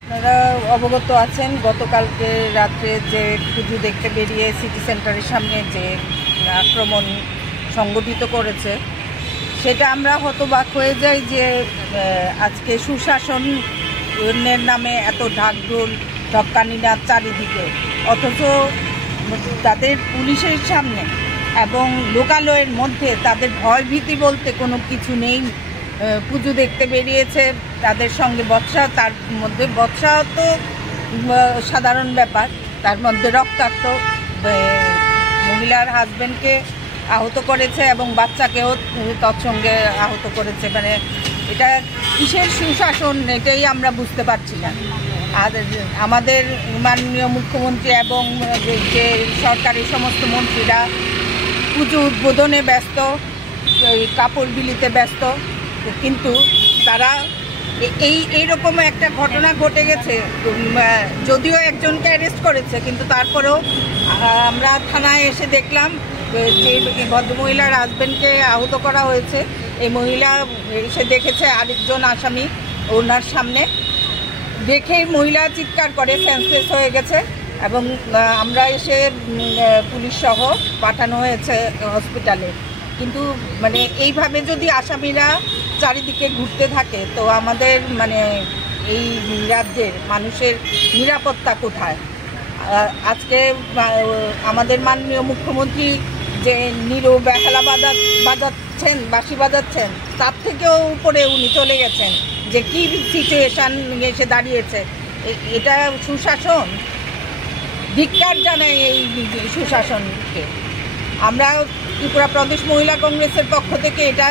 আপনারা অবগত আছেন, গতকালকে রাত্রে যে পুজো দেখতে বেরিয়ে সিটি সেন্টারের সামনে যে আক্রমণ সংগঠিত করেছে, সেটা আমরা হতবাক হয়ে যাই যে আজকে সুশাসনের নামে এত ঢাকঢোল ঢক্কানিনাদ চারিদিকে, অথচ তাদের পুলিশের সামনে এবং লোকালয়ের মধ্যে তাদের ভয় ভীতি বলতে কোনো কিছু নেই। পুজো দেখতে বেরিয়েছে, তাদের সঙ্গে বৎসা, তার মধ্যে বৎসা তো সাধারণ ব্যাপার, তার মধ্যে রক্তাক্ত মহিলার হাজব্যান্ডকে আহত করেছে এবং বাচ্চাকেও তৎসঙ্গে আহত করেছে। মানে এটা কিসের সুশাসন, এটাই আমরা বুঝতে পারছি না। আর আমাদের মাননীয় মুখ্যমন্ত্রী এবং যে সরকারি সমস্ত মন্ত্রীরা পুজো উদ্বোধনে ব্যস্ত, কাপড় বিলিতে ব্যস্ত, কিন্তু তারা এইরকম একটা ঘটনা ঘটে গেছে। যদিও একজনকে অ্যারেস্ট করেছে, কিন্তু তারপরেও আমরা থানায় এসে দেখলাম যে ভদ্রমহিলার হাজব্যান্ডকে আহত করা হয়েছে। এই মহিলা এসে দেখেছে আরেকজন আসামি ওনার সামনে, দেখেই মহিলা চিৎকার করে সেন্সলেস হয়ে গেছে এবং আমরা এসে পুলিশ সহ পাঠানো হয়েছে হসপিটালে। কিন্তু মানে এইভাবে যদি আসামিরা চারিদিকে ঘুরতে থাকে তো আমাদের মানে এই রাজ্যের মানুষের নিরাপত্তা কোথায়? আজকে আমাদের মাননীয় মুখ্যমন্ত্রী যে নীরব বেহালা বাজাচ্ছেন, বাঁশি বাজাচ্ছেন, তার থেকেও উপরে উনি চলে গেছেন যে কি সিচুয়েশান এসে দাঁড়িয়েছে। এটা সুশাসন? ধিক্কার জানাই এই সুশাসনকে। আমরা ত্রিপুরা প্রদেশ মহিলা কংগ্রেসের পক্ষ থেকে এটা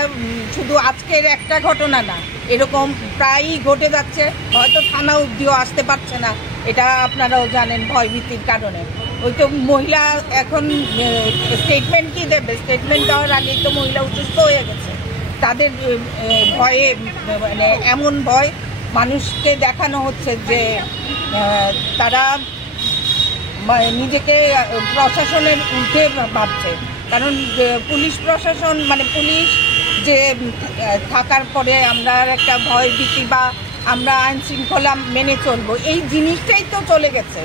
শুধু আজকের একটা ঘটনা না, এরকম প্রায়ই ঘটে যাচ্ছে। হয়তো থানা অবধিও আসতে পারছে না, এটা আপনারাও জানেন ভয়ভীতির কারণে। ওই তো মহিলা এখন স্টেটমেন্ট কি দেবে, স্টেটমেন্ট দেওয়ার আগেই তো মহিলা অসুস্থ হয়ে গেছে। তাদের ভয়ে, মানে এমন ভয় মানুষকে দেখানো হচ্ছে যে তারা নিজেকে প্রশাসনের ঊর্ধ্বে ভাবছে। কারণ পুলিশ প্রশাসন মানে পুলিশ যে থাকার পরে আমরা একটা ভয় ভীতি বা আমরা আইন শৃঙ্খলা মেনে চলবো, এই জিনিসটাই তো চলে গেছে।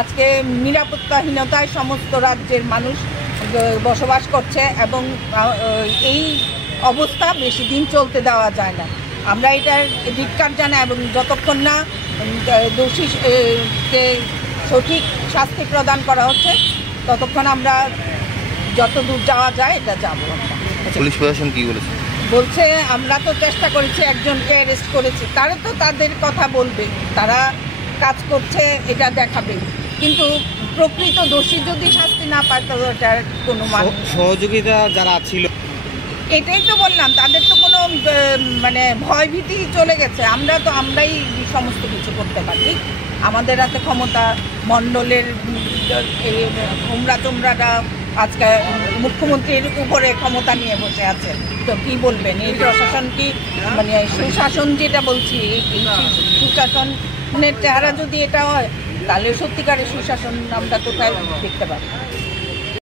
আজকে নিরাপত্তাহীনতায় সমস্ত রাজ্যের মানুষ বসবাস করছে এবং এই অবস্থা বেশি দিন চলতে দেওয়া যায় না। আমরা এটার ধিক্কার জানাই এবং যতক্ষণ না দোষীকে সঠিক শাস্তি প্রদান করা হচ্ছে ততক্ষণ আমরা যত দূর যাওয়া যায় এটা যাবো। পুলিশ প্রশাসন কি বলছে? আমরা তো চেষ্টা করেছি, একজনকে অ্যারেস্ট করেছি, তারা তো তাদের কথা বলবে, তারা কাজ করছে এটা দেখাবে, কিন্তু প্রকৃত দোষী যদি শাস্তি না পায় তো এটার কোনো সহযোগিতা যারা ছিল, এটাই তো বললাম, তাদের তো কোনো মানে ভয়ভীতি চলে গেছে। আমরাই সমস্ত কিছু করতে পারি, আমাদের হাতে ক্ষমতা। মণ্ডলের উমরা তোমরাটা আজকে মুখ্যমন্ত্রীর উপরে ক্ষমতা নিয়ে বসে আছে, তো কি বলবেন? এই প্রশাসন কি মানে সুশাসন যেটা বলছি, সুশাসনের চেহারা যদি এটা হয় তাহলে সত্যিকারের সুশাসন আমরা কোথায় দেখতে পাবো?